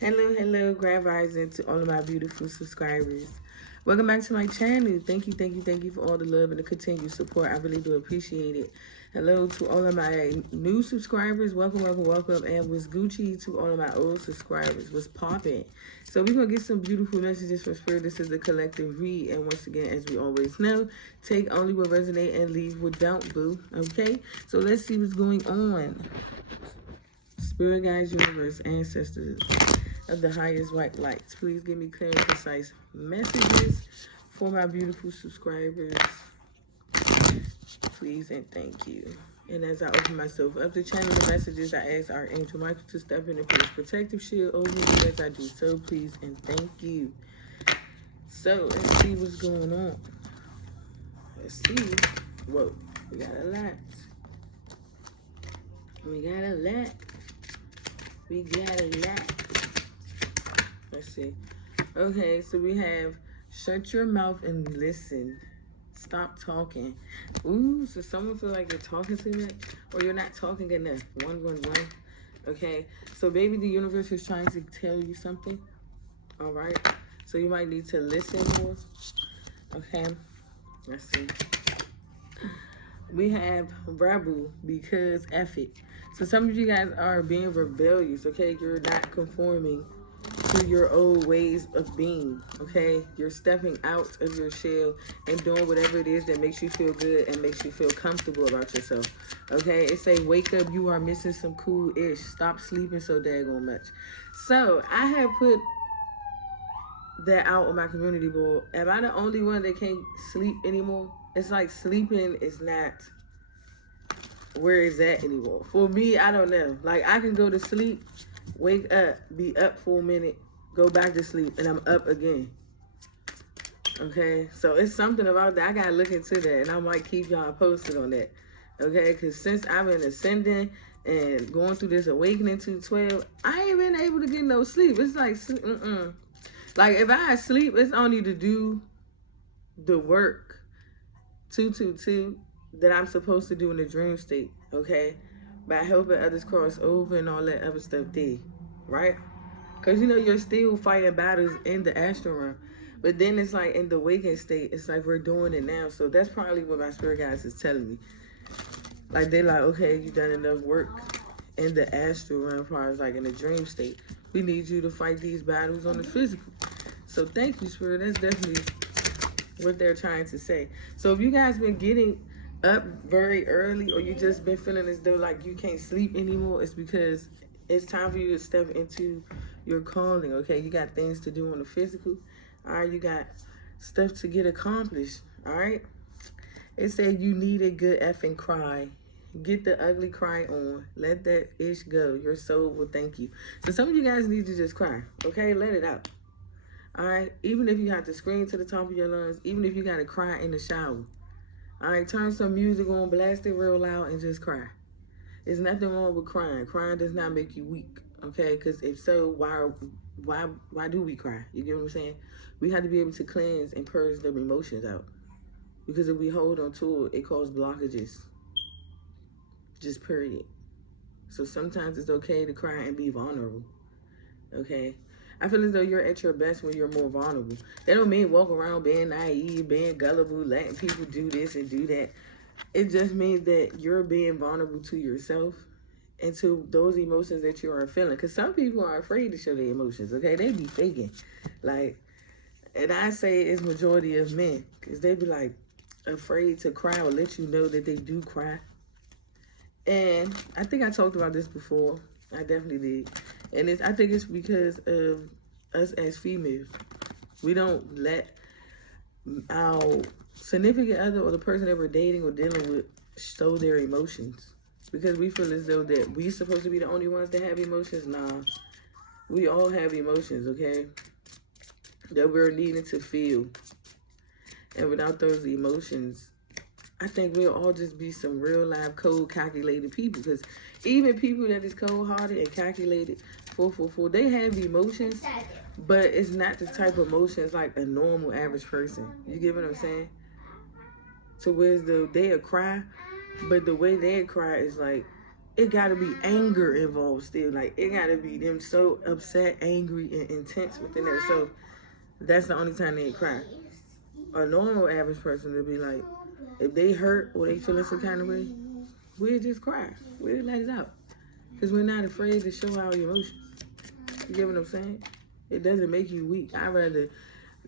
Hello, Grand Rising to all of my beautiful subscribers. Welcome back to my channel. Thank you for all the love and the continued support. I really do appreciate it. Hello to all of my new subscribers. Welcome. And was Gucci to all of my old subscribers. What's popping? So we're going to get some beautiful messages from Spirit. This is the collective read. And once again, as we always know, take only what resonate and leave what don't, boo. Okay? So let's see what's going on. Spirit guides, universe, ancestors of the highest white lights. Please give me clear and concise messages for my beautiful subscribers. Please and thank you. And as I open myself up to channel the messages, I ask Archangel Michael to step in and put his protective shield over me as I do so. Please and thank you. So let's see what's going on. Let's see. Whoa, we got a lot. We got a lot. Let's see. Okay, so we have shut your mouth and listen. Stop talking. Ooh, so someone feel like you're talking too much or you're not talking enough. 111. Okay, so maybe the universe is trying to tell you something. All right, so you might need to listen more. Okay, let's see. We have rebel because F it. So some of you guys are being rebellious, okay? You're not conforming to your old ways of being, okay? You're stepping out of your shell and doing whatever it is that makes you feel good and makes you feel comfortable about yourself, okay? It say, wake up, you are missing some cool-ish. Stop sleeping so daggone much. So I have put that out on my community board. Am I the only one that can't sleep anymore? It's like sleeping is not where it's at anymore. For me, I don't know. Like, I can go to sleep, wake up, be up for a minute, go back to sleep, and I'm up again. Okay? So it's something about that. I got to look into that, and I might keep y'all posted on that. Okay? Because since I've been ascending and going through this awakening 212, I ain't been able to get no sleep. It's like, like, if I sleep, it's only to do the work 222 that I'm supposed to do in the dream state, okay? By helping others cross over and all that other stuff there, right? Because, you know, you're still fighting battles in the astral realm. But then it's like in the waking state, it's like we're doing it now. So that's probably what my spirit guides is telling me. Like, they're like, okay, you've done enough work in the astral realm, as far as like in the dream state. We need you to fight these battles on the physical. So thank you, Spirit. That's definitely what they're trying to say. So if you guys been getting up very early or you just been feeling as though like you can't sleep anymore, it's because it's time for you to step into your calling, okay? You got things to do on the physical, all right? You got stuff to get accomplished, all right? It said you need a good effing cry. Get the ugly cry on. Let that ish go. Your soul will thank you. So some of you guys need to just cry, okay? Let it out, all right? Even if you have to scream to the top of your lungs, even if you got to cry in the shower, all right, turn some music on, blast it real loud, and just cry. There's nothing wrong with crying. Crying does not make you weak, okay? Because if so, why do we cry? You get what I'm saying? We have to be able to cleanse and purge the emotions out. Because if we hold on to it, it causes blockages. Just period. So sometimes it's okay to cry and be vulnerable, okay? I feel as though you're at your best when you're more vulnerable. That don't mean walk around being naive, being gullible, letting people do this and do that. It just means that you're being vulnerable to yourself and to those emotions that you are feeling. Because some people are afraid to show their emotions, okay? They be faking. Like, and I say it's majority of men. Because they be like afraid to cry or let you know that they do cry. And I think I talked about this before. I definitely did. And I think it's because of us as females. We don't let our significant other or the person that we're dating or dealing with show their emotions. Because we feel as though that we're supposed to be the only ones that have emotions. Nah, we all have emotions, okay? That we're needing to feel. And without those emotions, I think we'll all just be some real live cold calculated people. Because even people that is cold hearted and calculated, 444, they have emotions, but it's not the type of emotions like a normal average person. You get what I'm saying? So whereas they'll cry, but the way they cry is like it gotta be anger involved still. Like, it gotta be them so upset, angry, and intense within there. So that's the only time they cry. A normal average person would be like, if they hurt or they feeling some kind of way, we'll just cry. We'll let it out. Because we're not afraid to show our emotions. You get what I'm saying? It doesn't make you weak. I'd rather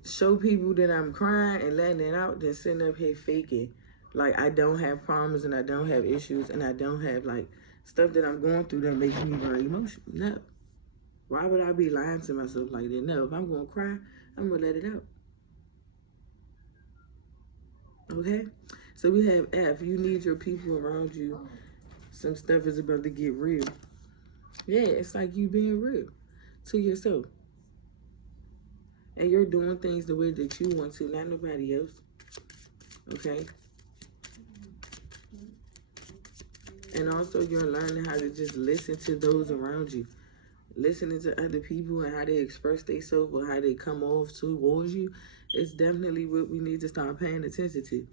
show people that I'm crying and letting it out than sitting up here faking. Like, I don't have problems and I don't have issues and I don't have, like, stuff that I'm going through that makes me very emotional. No. Why would I be lying to myself like that? No, if I'm going to cry, I'm going to let it out. Okay? So we have F. You need your people around you. Some stuff is about to get real. Yeah, it's like you being real to yourself. And you're doing things the way that you want to, not nobody else. Okay? And also you're learning how to just listen to those around you. Listening to other people and how they express themselves or how they come off towards you is definitely what we need to start paying attention to.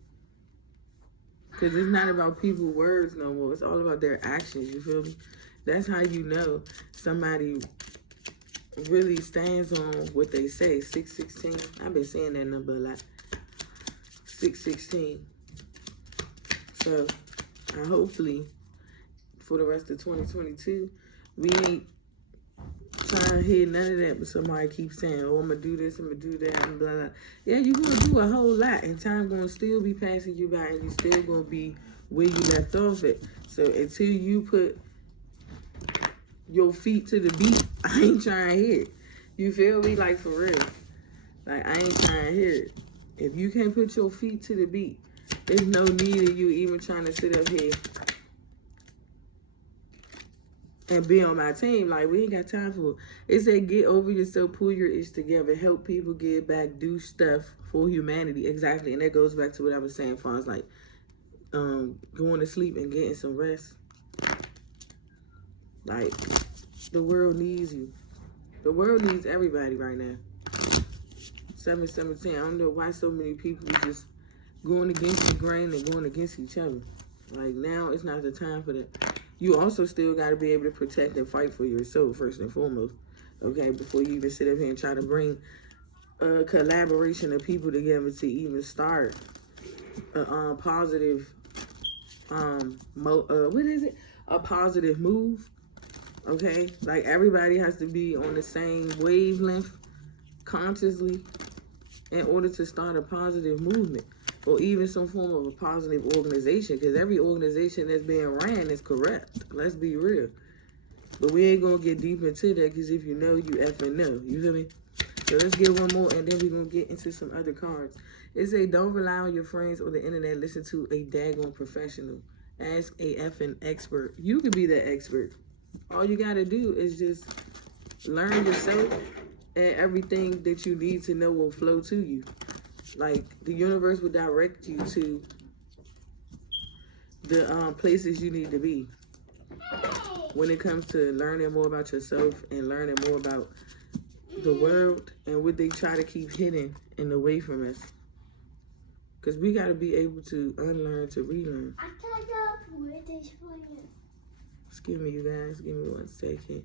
Because it's not about people's words no more. It's all about their actions, you feel me? That's how you know somebody really stands on what they say. 616. I've been saying that number a lot. 616. So, hopefully, for the rest of 2022, we ain't trying to hear none of that, but somebody keeps saying, oh, I'm going to do this, I'm going to do that, and blah, blah. Yeah, you're going to do a whole lot, and time going to still be passing you by, and you still going to be where you left off at. So until you put your feet to the beat, I ain't trying to hear it. You feel me? Like, for real. Like, I ain't trying to hear it. If you can't put your feet to the beat, there's no need of you even trying to sit up here and be on my team. Like, we ain't got time for it. It said, get over yourself, pull your ish together, help people get back, do stuff for humanity. Exactly. And that goes back to what I was saying as far as, like, going to sleep and getting some rest. Like, the world needs you. The world needs everybody right now. 7-17. I don't know why so many people just going against the grain and going against each other. Like, now it's not the time for that. You also still got to be able to protect and fight for yourself, first and foremost, okay, before you even sit up here and try to bring a collaboration of people together to even start a positive, what is it? A positive move, okay? Like, everybody has to be on the same wavelength consciously in order to start a positive movement. Or even some form of a positive organization, because every organization that's being ran is corrupt. Let's be real. But we ain't going to get deep into that, because if you know, you effing know. You feel me? So let's get one more, and then we're going to get into some other cards. It say, don't rely on your friends or the internet. Listen to a daggone professional. Ask a effing expert. You can be that expert. All you got to do is just learn yourself, and everything that you need to know will flow to you. Like, the universe will direct you to the places you need to be when it comes to learning more about yourself and learning more about the world and what they try to keep hidden and away from us. Because we got to be able to unlearn to relearn. Excuse me, you guys. Give me 1 second.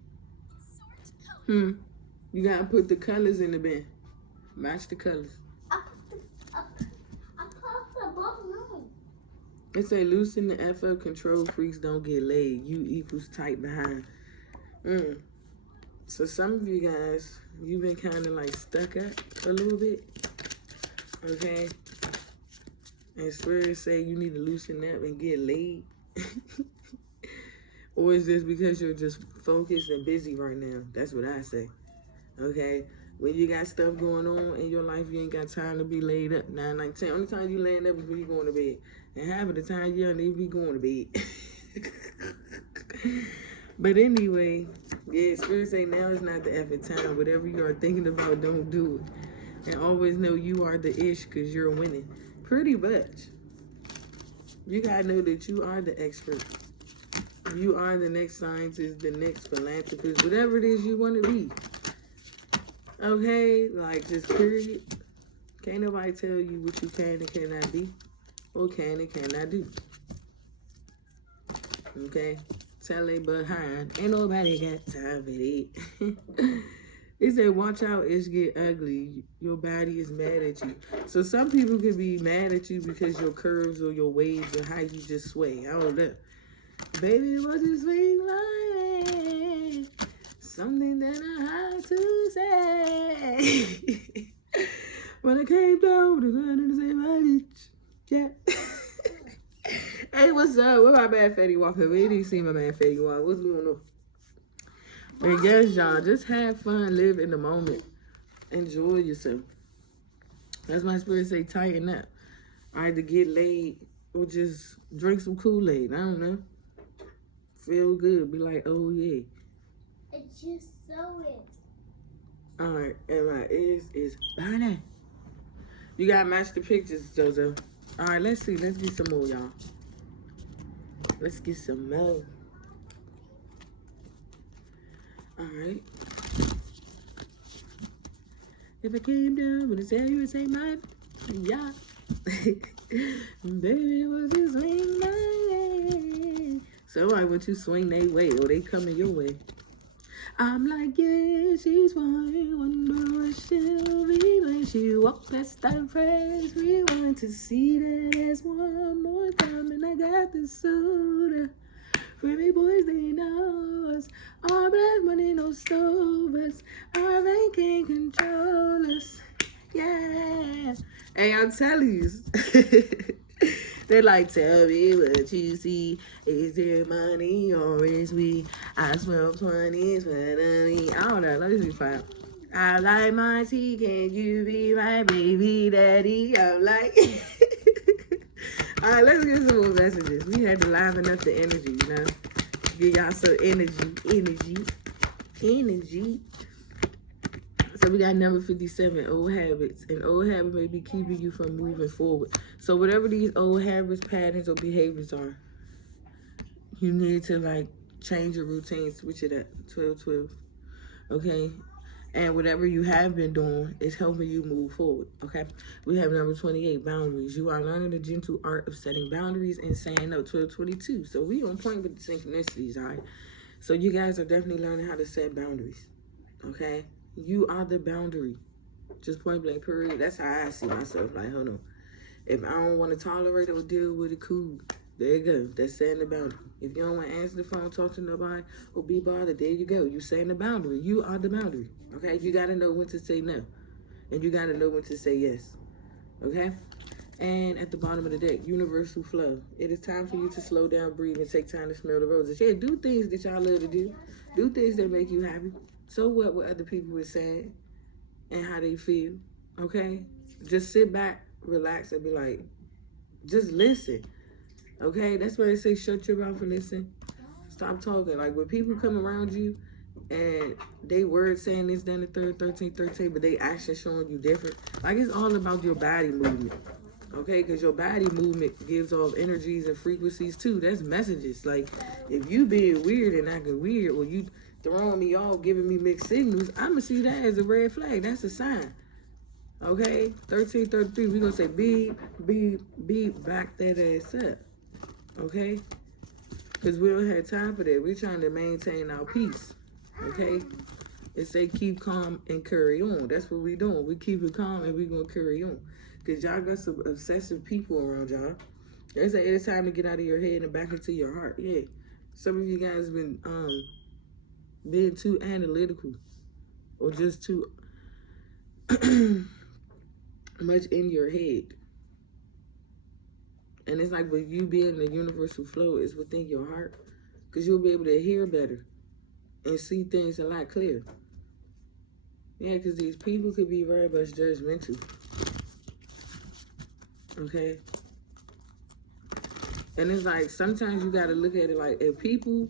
You got to put the colors in the bin. Match the colors. It say, loosen the F up, control freaks don't get laid. U equals tight behind. So some of you guys, you've been kind of like stuck up a little bit. Okay? And spirits say you need to loosen up and get laid. Or is this because you're just focused and busy right now? That's what I say. Okay? When you got stuff going on in your life, you ain't got time to be laid up. 9, 9, 10. Only time you laying up is when you going to bed. And half of the time, you don't even be going to bed. But anyway, yeah, Spirit say now is not the effing time. Whatever you are thinking about, don't do it. And always know you are the ish because you're winning. Pretty much. You got to know that you are the expert. You are the next scientist, the next philanthropist, whatever it is you want to be. Okay, like, just period. Can't nobody tell you what you can and cannot be, or can and cannot do. Okay, tell they behind. Ain't nobody got time for it. They said, watch out, it's get ugly. Your body is mad at you. So some people could be mad at you because your curves or your waves or how you just sway. I don't know. Baby, what you swing like? Something that I had to say. When I came down, the gun to say my bitch. Yeah. Hey, what's up? Where my man Fetty Walker? We didn't see my man Fetty Walker. What's going on? But yes, y'all, just have fun, live in the moment, enjoy yourself. That's my spirit say, tighten up. Either get laid or just drink some Kool-Aid. I don't know. Feel good. Be like, oh yeah. It's just so it. All right, and my ears is burning. You gotta match the pictures, Jojo. All right, let's see. Let's get some more, y'all. Let's get some more. All right. If I came down with a tell you to say my yeah. Baby, would you swing my way? Somebody want you swing their way or they coming your way. I'm like, yeah, she's fine. Wonder what she'll be when she walk past our friends. We want to see that ass one more time, and I got the soda. Pretty boys, they know us. Our black money, no stovers. Our bank can't control us. Yeah. Hey, I'm telling you. They like, tell me what you see. Is there money or is we? I smell 20s for me. I don't know. Let me see fine. I like my tea. Can you be my baby daddy? I'm like. All right, let's get some more messages. We had to liven up the energy, you know? Give y'all some energy. So we got number 57, old habits. An old habit may be keeping you from moving forward. So whatever these old habits, patterns, or behaviors are, you need to like change your routine, switch it up, 12-12, okay? And whatever you have been doing is helping you move forward, okay? We have number 28, boundaries. You are learning the gentle art of setting boundaries and saying no, 12-22. So we on point with the synchronicities, all right? So you guys are definitely learning how to set boundaries, okay? You are the boundary. Just point blank, period. That's how I see myself. Like, hold on. If I don't want to tolerate or deal with it, cool. There you go. That's setting the boundary. If you don't want to answer the phone, talk to nobody, or be bothered, there you go. You setting the boundary. You are the boundary. Okay? You got to know when to say no. And you got to know when to say yes. Okay? And at the bottom of the deck, universal flow. It is time for you to slow down, breathe, and take time to smell the roses. Yeah, do things that y'all love to do. Do things that make you happy. So what other people are saying and how they feel. Okay? Just sit back, relax, and be like, just listen. Okay? That's why they say shut your mouth and listen. Stop talking. Like when people come around you and they words saying this, then the third, 13, but they action showing you different. Like it's all about your body movement. Okay? Because your body movement gives off energies and frequencies too. That's messages. Like if you being weird and acting weird or you throwing me off, giving me mixed signals, I'm going to see that as a red flag. That's a sign. Okay? 1333, we're going to say beep, beep, beep, back that ass up. Okay? Because we don't have time for that. We're trying to maintain our peace. Okay? It say keep calm and carry on. That's what we're doing. We keep it calm and we're going to carry on. Because y'all got some obsessive people around y'all. They say it's time to get out of your head and back into your heart. Yeah. Some of you guys been being too analytical or just too much in your head. And it's like with you being the universal flow is within your heart, because you'll be able to hear better and see things a lot clearer. Yeah, because these people could be very much judgmental. Okay? And it's like sometimes you got to look at it like if people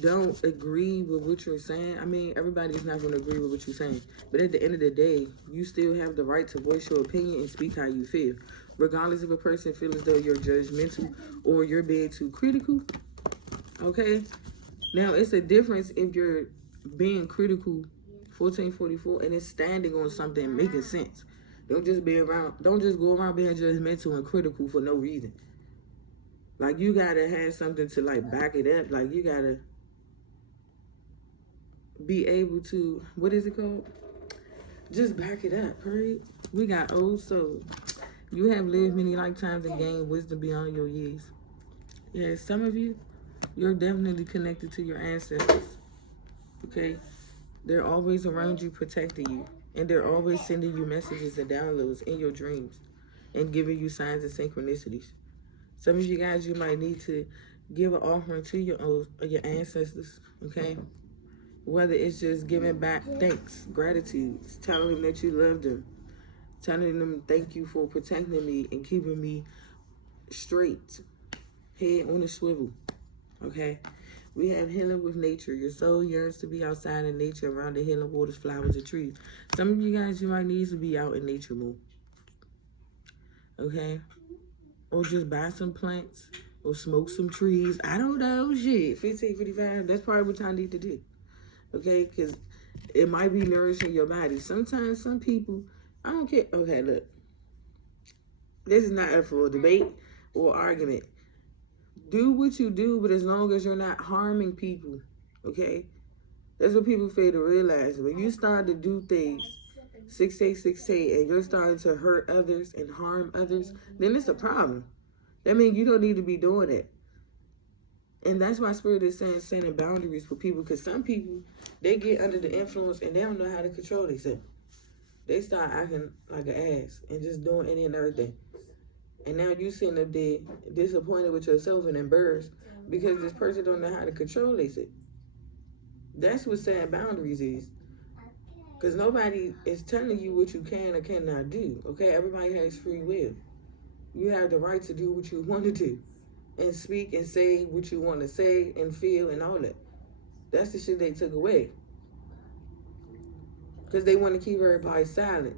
don't agree with what you're saying, I mean, everybody's not going to agree with what you're saying. But at the end of the day, you still have the right to voice your opinion and speak how you feel. Regardless if a person feels as though you're judgmental or you're being too critical. Okay? Now, it's a difference if you're being critical, 1444, and it's standing on something and making sense. Don't just go around being judgmental and critical for no reason. Like, you gotta have something to, like, back it up. Like, you gotta be able to, what is it called? Just back it up, right? We got old souls. You have lived many lifetimes and gained wisdom beyond your years. Yeah, some of you, you're definitely connected to your ancestors. Okay? They're always around you, protecting you. And they're always sending you messages and downloads in your dreams and giving you signs and synchronicities. Some of you guys, you might need to give an offering to your ancestors, okay? Whether it's just giving back thanks, gratitude, telling them that you love them, telling them thank you for protecting me and keeping me straight, head on a swivel, okay? We have healing with nature. Your soul yearns to be outside in nature around the healing waters, flowers, and trees. Some of you guys, you might need to be out in nature more, okay? Or just buy some plants or smoke some trees. I don't know, shit. 15, 55, that's probably what y'all need to do, okay? Because it might be nourishing your body. Sometimes some people, I don't care. Okay, look. This is not up for a debate or argument. Do what you do, but as long as you're not harming people, okay? That's what people fail to realize. When you start to do things 666 and you're starting to hurt others and harm others, then it's a problem. That means you don't need to be doing it. And that's why Spirit is saying setting boundaries for people, because some people, they get under the influence and they don't know how to control themselves. They start acting like an ass and just doing any and everything. And now you sitting up there disappointed with yourself and embarrassed because this person don't know how to control themselves. That's what setting boundaries is. Because nobody is telling you what you can or cannot do, okay? Everybody has free will. You have the right to do what you want to do and speak and say what you want to say and feel and all that. That's the shit they took away. Because they want to keep everybody silent.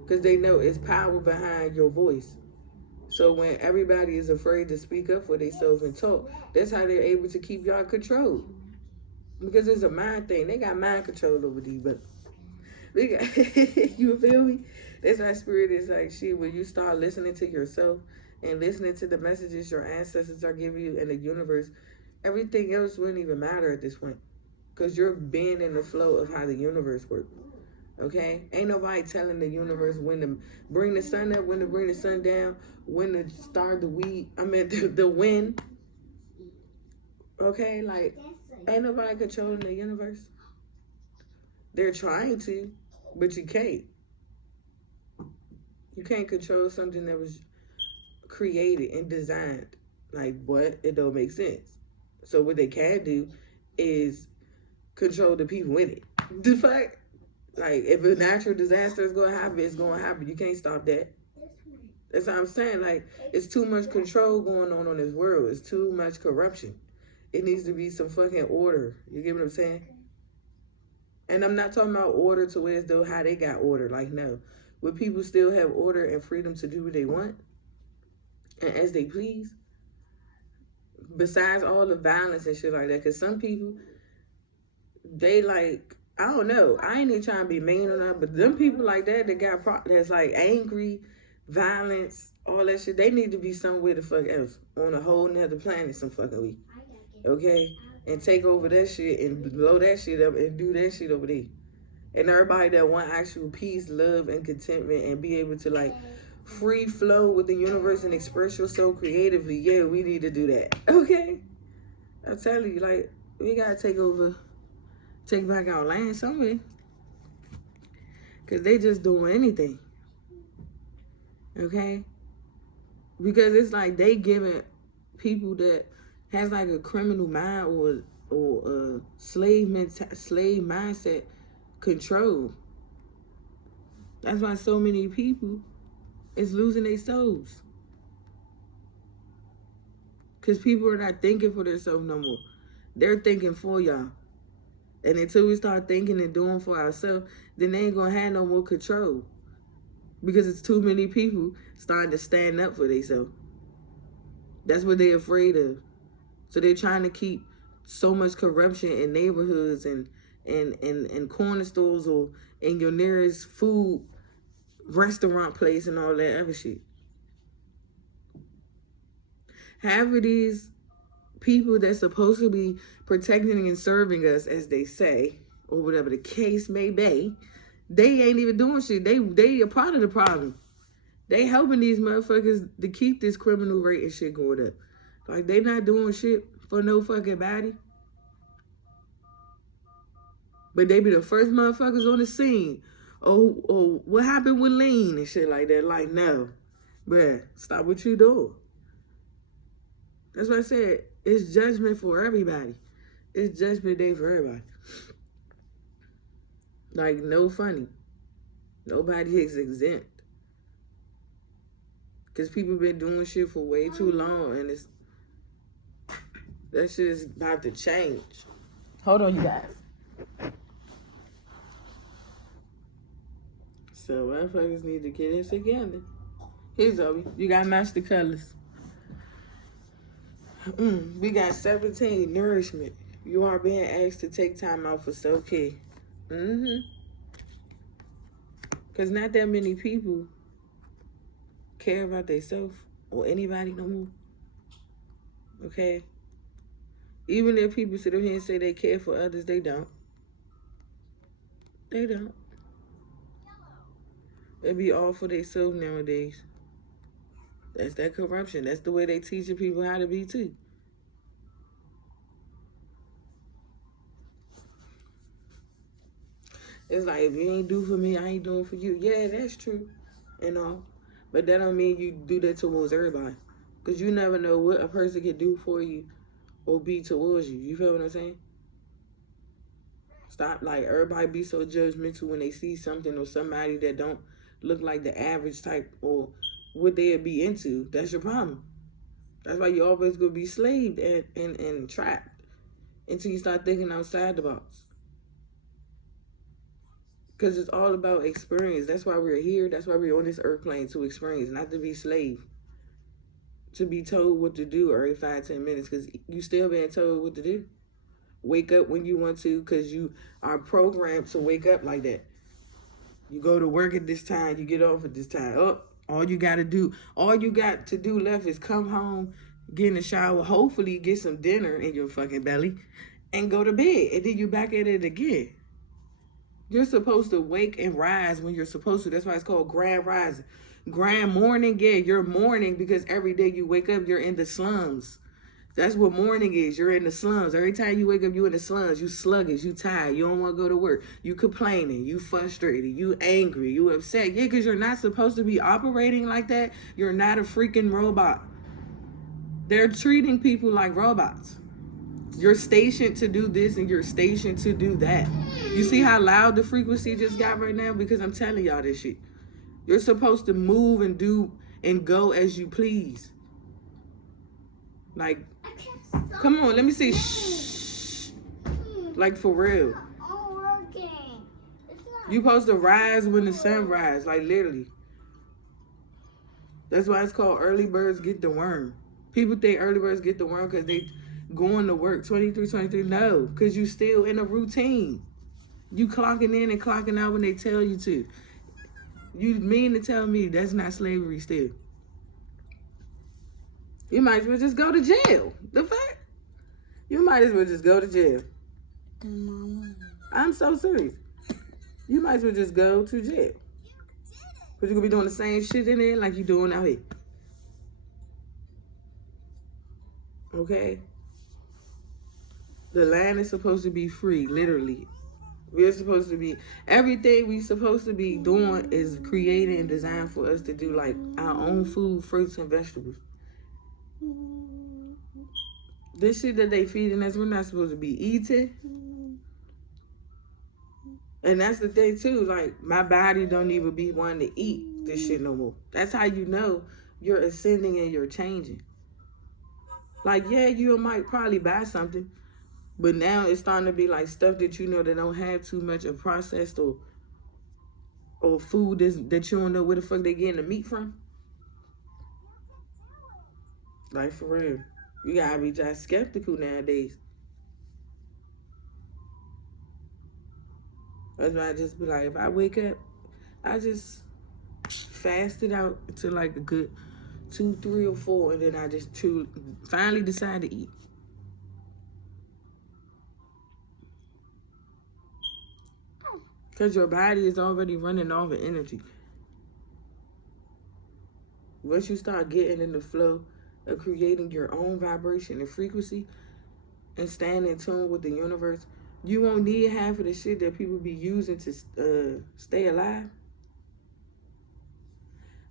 Because they know it's power behind your voice. So when everybody is afraid to speak up for themselves and talk, that's how they're able to keep y'all controlled. Because it's a mind thing. They got mind control over these, but you feel me? That's why Spirit is like, shit, when you start listening to yourself and listening to the messages your ancestors are giving you in the universe, everything else wouldn't even matter at this point. Because you're being in the flow of how the universe works. Okay? Ain't nobody telling the universe when to bring the sun up, when to bring the sun down, when to start the wind. Okay? Like, ain't nobody controlling the universe. They're trying to, but you can't. You can't control something that was created and designed. Like, what? It don't make sense. So what they can do is control the people in it. The fact, like, if a natural disaster is going to happen, it's going to happen. You can't stop that. That's what I'm saying. Like, it's too much control going on this world. It's too much corruption. It needs to be some fucking order. You get what I'm saying? And I'm not talking about order to where as though how they got order. Like, no. Would people still have order and freedom to do what they want and as they please? Besides all the violence and shit like that. Because some people, they like, I don't know. I ain't even trying to be mean or not, but them people like that that's like angry, violence, all that shit, they need to be somewhere the fuck else. On a whole nother planet some fucking week. Okay? And take over that shit and blow that shit up and do that shit over there. And everybody that want actual peace, love, and contentment and be able to like free flow with the universe and express yourself creatively, yeah, we need to do that. Okay? I tell you, like, we gotta take back our land somewhere. Because they just doing anything. Okay? Because it's like they giving people that has like a criminal mind or a slave mindset control. That's why so many people is losing their souls. Because people are not thinking for themselves no more. They're thinking for y'all. And until we start thinking and doing for ourselves, then they ain't gonna have no more control. Because it's too many people starting to stand up for themselves. That's what they're afraid of. So they're trying to keep so much corruption in neighborhoods and corner stores or in your nearest food restaurant place and all that other shit. half of these people that's supposed to be protecting and serving us, as they say, or whatever the case may be, they ain't even doing shit. They a part of the problem. They helping these motherfuckers to keep this criminal rate and shit going up. Like, they not doing shit for no fucking body. But they be the first motherfuckers on the scene. Oh, what happened with lean and shit like that? Like, no. Bruh, stop what you doing. That's what I said. It's judgment for everybody. It's judgment day for everybody. Like, no funny. Nobody is exempt. Because people been doing shit for way too long, and that shit is about to change. Hold on, you guys. So motherfuckers need to get this together. Here's Zoe. You gotta match the colors. We got 17, nourishment. You are being asked to take time out for self-care. Because not that many people care about themselves or anybody no more. Okay? Even if people sit up here and say they care for others, they don't. They don't. They be all for themselves nowadays. That's that corruption. That's the way they teaching people how to be too. It's like, if you ain't do for me, I ain't doing for you. Yeah, that's true and all. But that don't mean you do that towards everybody. Because you never know what a person can do for you or be towards you. You feel what I'm saying? Stop, like, everybody be so judgmental when they see something or somebody that don't look like the average type or what they'd be into. That's your problem. That's why you always gonna be slaved and trapped until you start thinking outside the box. Because it's all about experience. That's why we're here. That's why we're on this earth plane, to experience, not to be slave. To be told what to do every 5-10 minutes, because you still being told what to do. Wake up when you want to, because you are programmed to wake up like that. You go to work at this time, you get off at this time. All you got to do left is come home, get in the shower, hopefully get some dinner in your fucking belly, and go to bed. And then you back at it again. You're supposed to wake and rise when you're supposed to. That's why it's called grand rising. Grand morning, yeah, you're morning because every day you wake up, you're in the slums. That's what morning is. You're in the slums. Every time you wake up, you in the slums. You sluggish, you tired, you don't want to go to work. You complaining, you frustrated, you angry, you upset. Yeah, because you're not supposed to be operating like that. You're not a freaking robot. They're treating people like robots. You're stationed to do this and you're stationed to do that. You see how loud the frequency just got right now? Because I'm telling y'all this shit. You're supposed to move and do and go as you please. Like, come on, let me see. Shh. Like, for real. You supposed to rise when the sun rises. Like, literally. That's why it's called early birds get the worm. People think early birds get the worm because they going to work 23. No, because you still in a routine. You clocking in and clocking out when they tell you to. You mean to tell me that's not slavery still? You might as well just go to jail. The fact? You might as well just go to jail. I'm so serious. You might as well just go to jail. Because you're going to be doing the same shit in there like you're doing out here. Okay? The land is supposed to be free, literally. We're supposed to be, everything we supposed to be doing is created and designed for us to do, like, our own food, fruits, and vegetables. This shit that they feeding us, we're not supposed to be eating. And that's the thing, too. Like, my body don't even be wanting to eat this shit no more. That's how you know you're ascending and you're changing. Like, yeah, you might probably buy something. But now it's starting to be like stuff that you know that don't have too much of processed or food that you don't know where the fuck they getting the meat from. Like, for real. You gotta be just skeptical nowadays. That's why I just be like, if I wake up, I just fast it out to like a good 2, 3, or 4, and then I just finally decide to eat. Because your body is already running off of energy. Once you start getting in the flow of creating your own vibration and frequency and staying in tune with the universe, you won't need half of the shit that people be using to stay alive.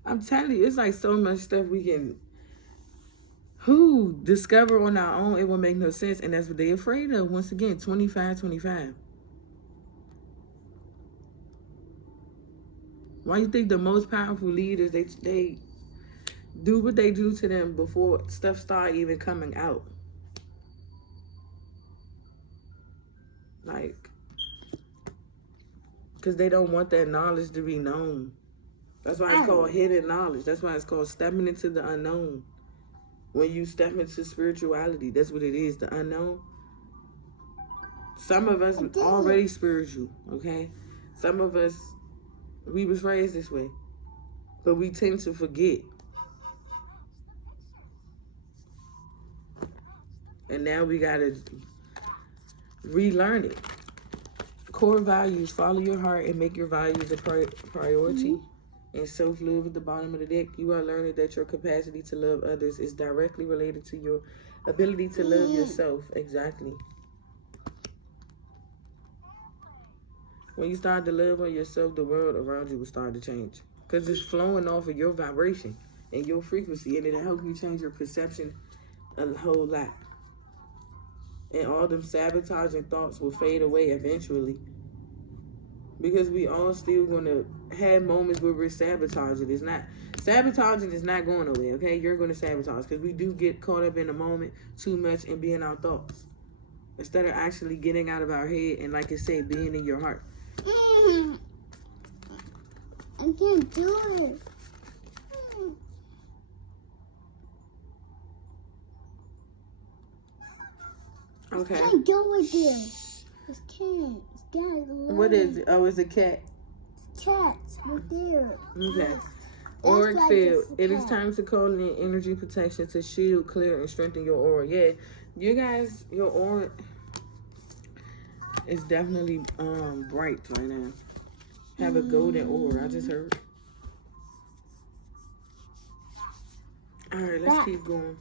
I'm telling you, it's like so much stuff we can discover on our own. It will make no sense, and that's what they're afraid of. Once again, 25-25. Why you think the most powerful leaders, they do what they do to them before stuff start even coming out? Like, because they don't want that knowledge to be known. That's why it's called hidden knowledge. That's why it's called stepping into the unknown. When you step into spirituality, that's what it is, the unknown. Some of us already spiritual, okay? Some of us, we was raised this way, but we tend to forget. And now we gotta relearn it. Core values: follow your heart and make your values a priority. And self-love at the bottom of the deck. You are learning that your capacity to love others is directly related to your ability to love yourself. Exactly. When you start to love on yourself, the world around you will start to change. Because it's flowing off of your vibration and your frequency. And it'll help you change your perception a whole lot. And all them sabotaging thoughts will fade away eventually. Because we all still gonna have moments where we're sabotaging. Sabotaging is not going away, okay? You're gonna sabotage because we do get caught up in the moment too much and be in our thoughts instead of actually getting out of our head and, like I said, being in your heart. I can't do it. Okay. I can't go with this. It's can't. What is it? Oh, it's a cat. Cats right there. Okay. Auric field. It is time to call in energy protection to shield, clear, and strengthen your aura. Yeah, you guys, your aura is definitely bright right now. Have a golden aura. I just heard. All right, let's keep going.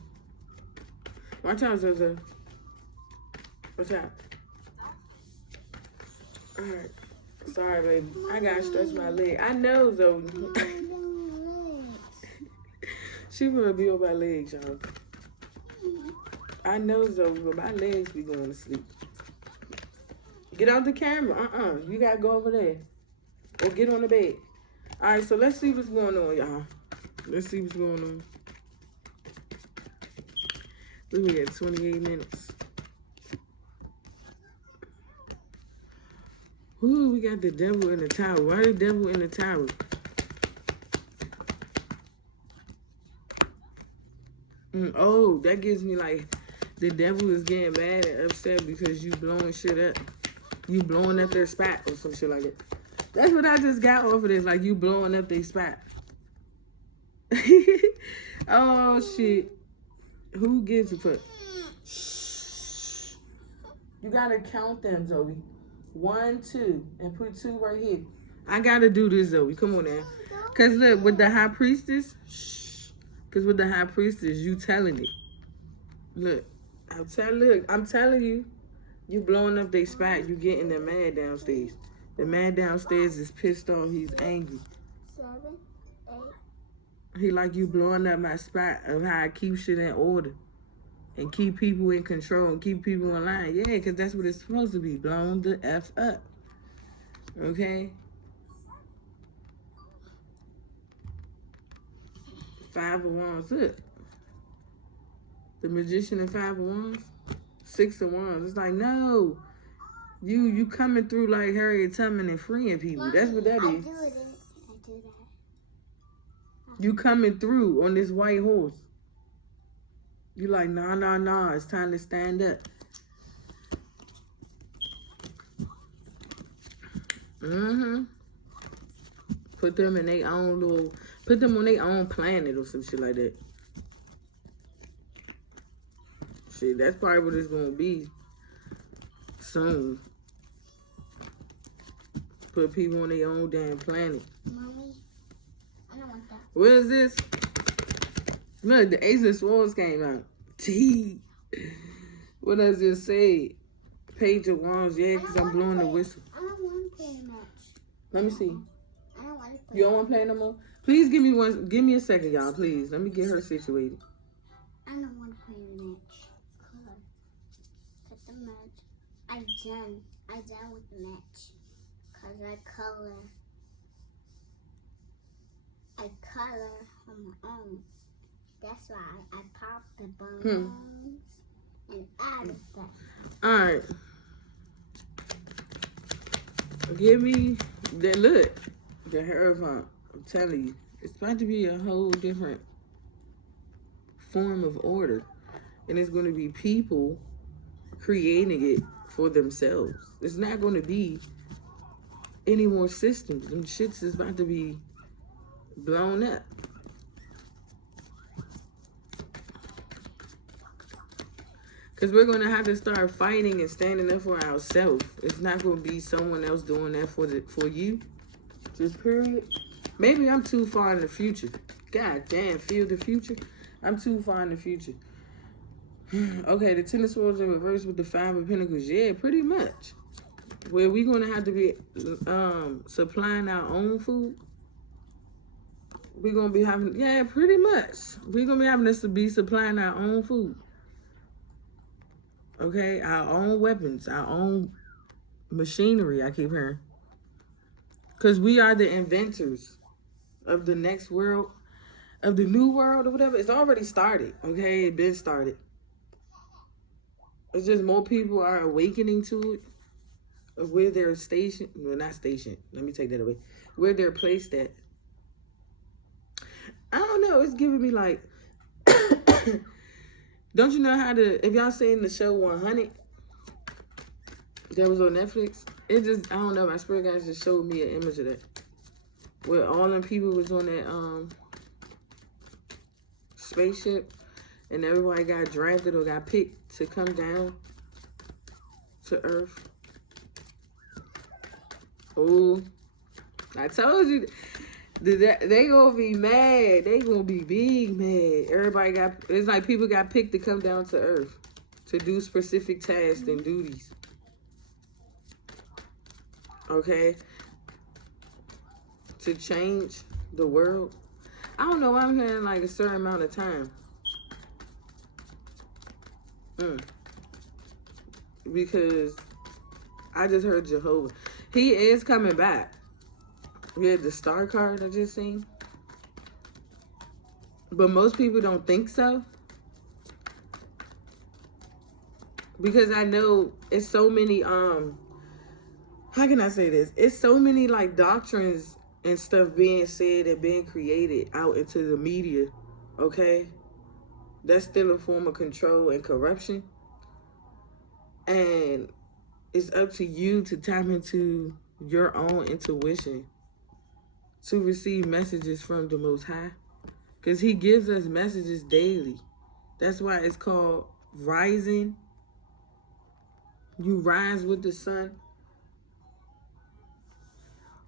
Watch out, Zozo. Watch out. All right. Sorry, baby. I gotta stretch my leg. I know, Zoe. She wanna be on my legs, y'all. I know, Zoe, but my legs be going to sleep. Get out the camera. You gotta go over there. Or get on the bed. All right, so let's see what's going on, y'all. Let's see what's going on. We at 28 minutes. Ooh, we got the devil in the tower. Why the devil in the tower? Oh, that gives me like the devil is getting mad and upset because you blowing shit up. You blowing up their spot or some shit like that. That's what I just got off of this. Like you blowing up their spot. Oh, shit. Who gives a fuck? You gotta count them, Zoe. 1, 2, and put 2 right here. I gotta do this, Zoe. Come on now. Cause look, with the high priestess, cause with the high priestess, you telling it. Look, I'm telling you, you blowing up their spot. You getting the man downstairs. The man downstairs is pissed off. He's angry. 7, 8. He like you blowing up my spot of how I keep shit in order. And keep people in control and keep people in line. Yeah, because that's what it's supposed to be. Blown the F up. Okay? 5 of Wands. Look. The Magician and 5 of Wands. 6 of Wands. It's like, no. You coming through like Harriet Tubman and freeing people. That's what that is. I do that. You coming through on this white horse. You like, nah, it's time to stand up. Put them in their own little, put them on their own planet or some shit like that. Shit, that's probably what it's gonna be soon. Put people on their own damn planet. Mommy, I don't want that. What is this? Look, the Ace of Swords came out. T. What does it say? Page of Wands, yeah, because I'm blowing the whistle. I don't want to play a match. Let me see. I don't want to play. You don't want to play no more? Please give me one. Give me a second, y'all. Please, let me get her situated. I don't want to play a match. Color. Put the match. I done with the match. Cause I color on my own. That's why I pop the balloons and add that. All right. Give me that look. The hair font. I'm telling you, it's about to be a whole different form of order, and it's going to be people creating it for themselves. It's not going to be any more systems. Them shits is about to be blown up. Because we're going to have to start fighting and standing up for ourselves. It's not going to be someone else doing that for you. Just period. Maybe I'm too far in the future. God damn, feel the future. I'm too far in the future. Okay, the Ten of Swords in reverse with the Five of Pentacles. Yeah, pretty much. Where we going to have to be supplying our own food. We're going to be having, yeah, pretty much. We're going to be having to be supplying our own food. Okay, our own weapons, our own machinery, I keep hearing. Because we are the inventors of the next world, of the new world or whatever. It's already started, okay? It been started. It's just more people are awakening to it. Of where they're stationed. Well, not stationed. Let me take that away. Where they're placed at. I don't know. It's giving me like... Don't you know how to... If y'all seen the show 100 that was on Netflix, it just... I don't know. My spirit guys just showed me an image of that. Where all them people was on that spaceship and everybody got drafted or got picked to come down to Earth. Oh, I told you, they gonna be mad. They gonna be big mad. Everybody it's like people got picked to come down to Earth to do specific tasks and duties. Okay? To change the world. I don't know why I'm hearing like a certain amount of time. Because I just heard Jehovah. He is coming back. We had the star card I just seen. But most people don't think so. Because I know it's so many, how can I say this? It's so many like doctrines and stuff being said and being created out into the media, okay? That's still a form of control and corruption. And it's up to you to tap into your own intuition to receive messages from the Most High. Because He gives us messages daily. That's why it's called rising. You rise with the sun.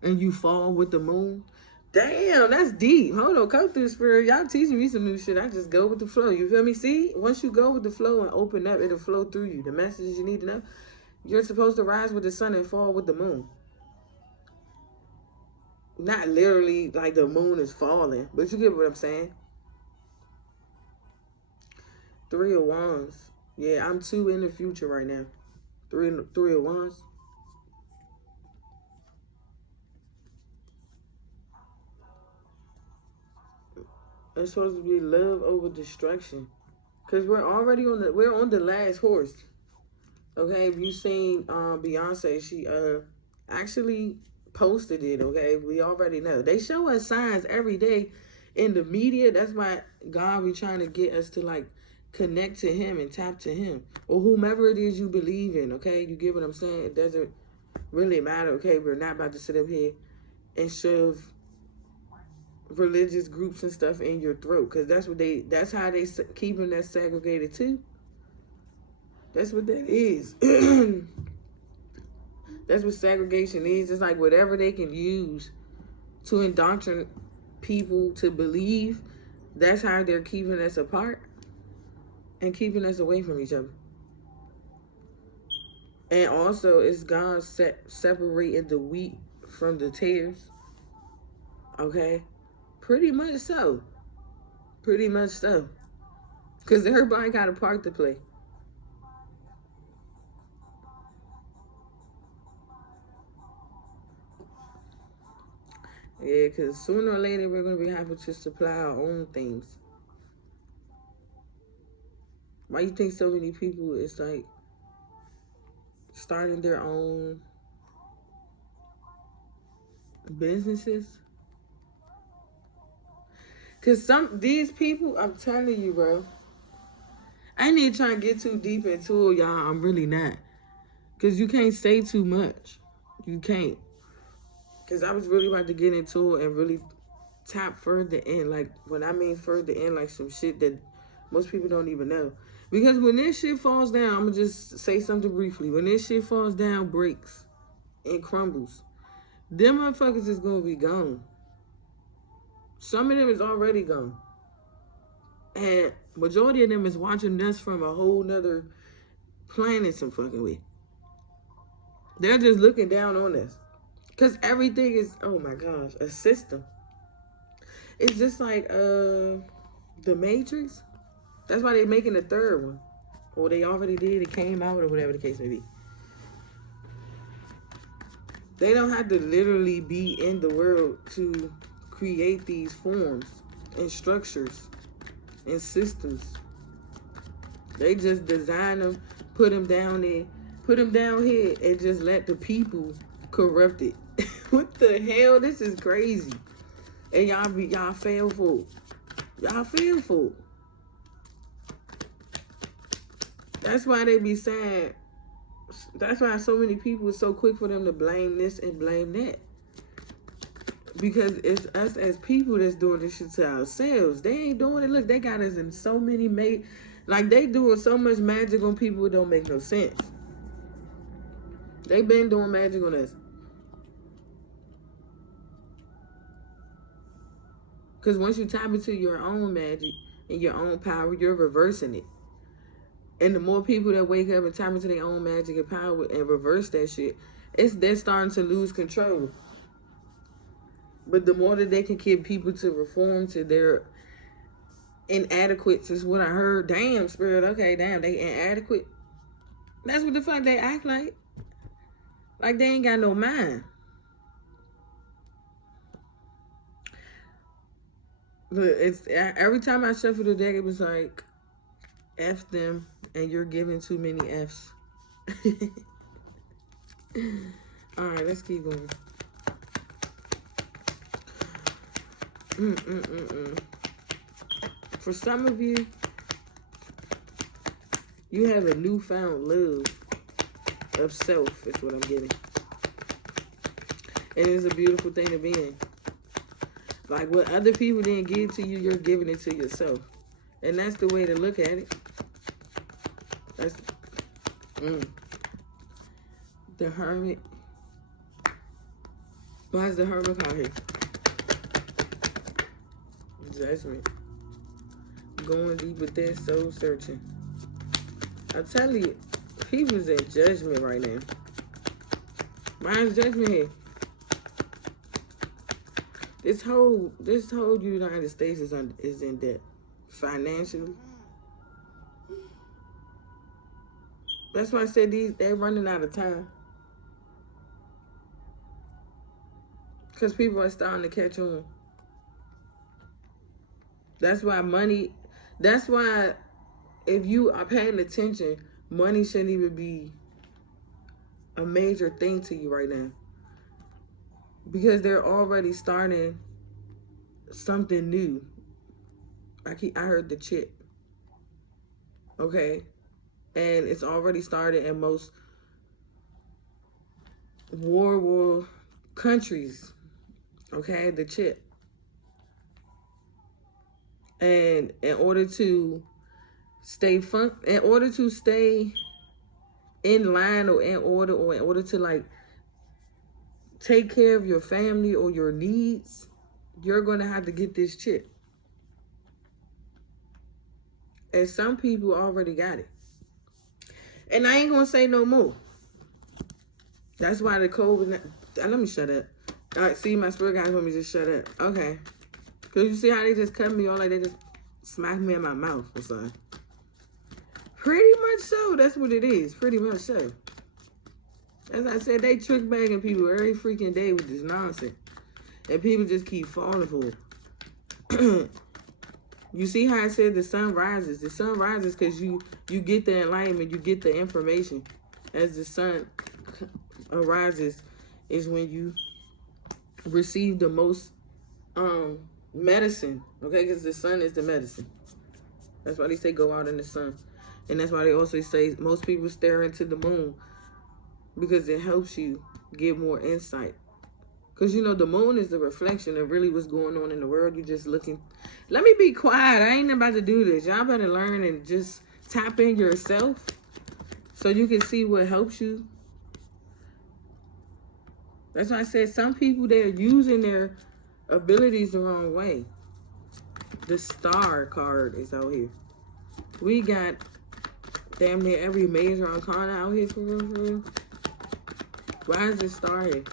And you fall with the moon. Damn, that's deep. Hold on, come through, Spirit. Y'all teaching me some new shit. I just go with the flow. You feel me? See, once you go with the flow and open up, it'll flow through you. The messages you need to know. You're supposed to rise with the sun and fall with the moon. Not literally like the moon is falling, but you get what I'm saying. 3 of Wands. Yeah, I'm 2 in the future right now. 3 of Wands. It's supposed to be love over destruction. Cause we're on the last horse. Okay, if you seen Beyonce, she actually posted it, okay? We already know. They show us signs every day in the media. That's why God be trying to get us to like connect to Him and tap to Him. Or whomever it is you believe in, okay? You get what I'm saying? It doesn't really matter, okay? We're not about to sit up here and shove religious groups and stuff in your throat, because that's how they keeping that segregated too. That's what that is. That's what segregation is. It's like whatever they can use to indoctrinate people to believe, that's how they're keeping us apart and keeping us away from each other. And also, it's God separating the wheat from the tares. Okay? Pretty much so. Pretty much so. Because everybody got a part to play. Yeah, because sooner or later, we're going to be having to supply our own things. Why you think so many people is like starting their own businesses? Because these people, I'm telling you, bro, I ain't even trying to get too deep into it, y'all. I'm really not. Because you can't say too much. You can't. Because I was really about to get into it and really tap further in. Like, when I mean further in, like some shit that most people don't even know. Because when this shit falls down, I'm going to just say something briefly. When this shit falls down, breaks, and crumbles, them motherfuckers is going to be gone. Some of them is already gone. And majority of them is watching us from a whole nother planet some fucking way. They're just looking down on us. Because everything is, oh my gosh, a system. It's just like The Matrix. That's why they're making the third one. Or they already did, it came out, or whatever the case may be. They don't have to literally be in the world to create these forms and structures and systems. They just design them, put them down there, put them down here, and just let the people corrupt it. What the hell? This is crazy. And y'all fail for it. Y'all fail for it. That's why they be saying, that's why so many people are so quick for them to blame this and blame that. Because it's us as people that's doing this shit to ourselves. They ain't doing it. Look, they got us in so many like they doing so much magic on people, it don't make no sense. They been doing magic on us. Because once you tap into your own magic and your own power, you're reversing it. And the more people that wake up and tap into their own magic and power and reverse that shit, they're starting to lose control. But the more that they can get people to reform to their inadequates is what I heard. Damn, Spirit, okay, damn, they inadequate. That's what the fuck they act like. Like they ain't got no mind. But it's every time I shuffle the deck, it was like, F them, and you're giving too many Fs. All right, let's keep going. For some of you, you have a newfound love of self, is what I'm getting. And it's a beautiful thing to be in. Like what other people didn't give to you, you're giving it to yourself. And that's the way to look at it. That's the Hermit. Why is the Hermit card here? Judgment. Going deep with that, soul searching. I tell you, people's in judgment right now. Mine's judgment here. This whole United States is in debt. Financially. That's why I said they're running out of time. Because people are starting to catch on. That's why if you are paying attention, money shouldn't even be a major thing to you right now. Because they're already starting something new. I heard the chip. Okay? And it's already started in most war countries. Okay? The chip. And in order to stay in line or in order to like take care of your family or your needs, you're going to have to get this chip. And some people already got it. And I ain't going to say no more. That's why the COVID... Let me shut up. All right, see, my spirit guys want me to just shut up. Okay. Because you see how they just cut me off, like they just smacked me in my mouth or something. Pretty much so. That's what it is. Pretty much so. As I said, they trick bagging people every freaking day with this nonsense. And people just keep falling for it. You see how I said the sun rises? The sun rises because you get the enlightenment, you get the information. As the sun arises is when you receive the most medicine, okay? Because the sun is the medicine. That's why they say go out in the sun. And that's why they also say most people stare into the moon, because it helps you get more insight. Because, you know, the moon is the reflection of really what's going on in the world. You're just looking. Let me be quiet. I ain't about to do this. Y'all better learn and just tap in yourself so you can see what helps you. That's why I said some people, they're using their abilities the wrong way. The star card is out here. We got damn near every major arcana out here for real, for real. Why is this star here?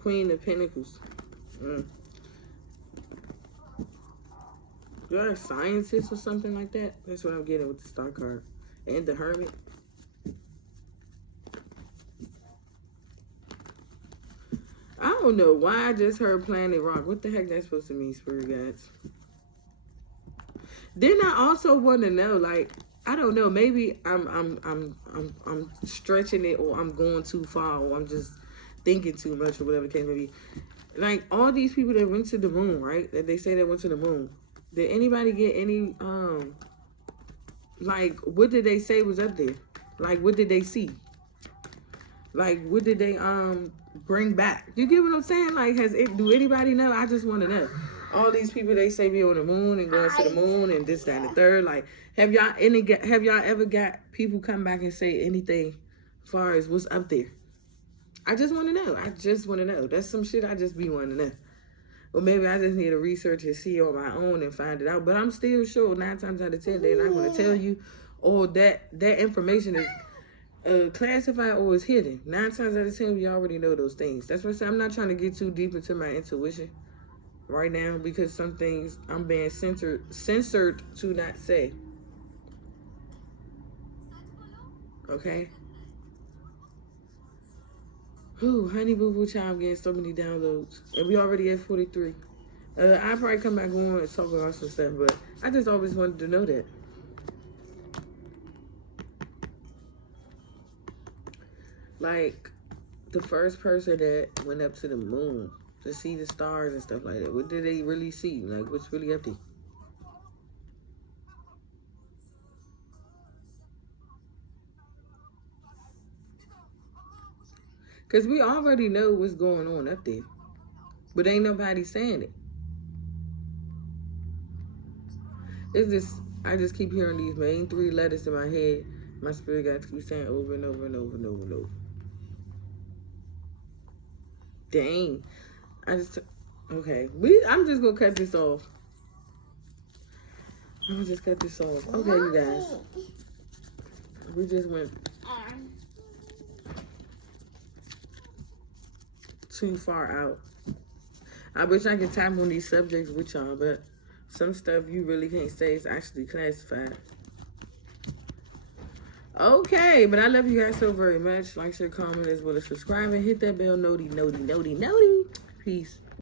Queen of Pentacles. You're a scientist or something like that? That's what I'm getting with the star card. And the Hermit. I don't know why I just heard Planet Rock. What the heck that's supposed to mean, spirit guides? Then I also want to know, like, I don't know, maybe I'm stretching it, or I'm going too far, or I'm just thinking too much, or whatever the case may be. Like, all these people that went to the moon, right? That they say they went to the moon. Did anybody get any, like, what did they say was up there? Like, what did they see? Like, what did they, bring back? You get what I'm saying? Like, do anybody know? I just want to know. All these people, they say be on the moon and going to the moon and this, that, and the third. Like, have y'all ever got people come back and say anything as far as what's up there? I just want to know. I just want to know. That's some shit I just be wanting to know. Or maybe I just need to research and see on my own and find it out. But I'm still sure 9 times out of 10 they're not going to tell you, or that information is classified or is hidden. 9 times out of 10 we already know those things. That's what I say. I'm not trying to get too deep into my intuition right now, because some things I'm being censored to not say. Okay? Whew, Honey Boo Boo Child getting so many downloads. And we already at 43. I'll probably come back on and talk about some stuff, but I just always wanted to know that. Like, the first person that went up to the moon to see the stars and stuff like that, what did they really see? Like, what's really up there? Because we already know what's going on up there. But ain't nobody saying it. It's just, I just keep hearing these main 3 letters in my head. My spirit guides keep saying over and over and over and over and over. Dang. Okay. I'm just going to cut this off. I'm going to just cut this off. Okay, you guys. We just went too far out. I wish I could tap on these subjects with y'all, but some stuff you really can't say is actually classified. Okay, but I love you guys so very much. Like, share, comment, as well as subscribe, and hit that bell. Noti. Peace.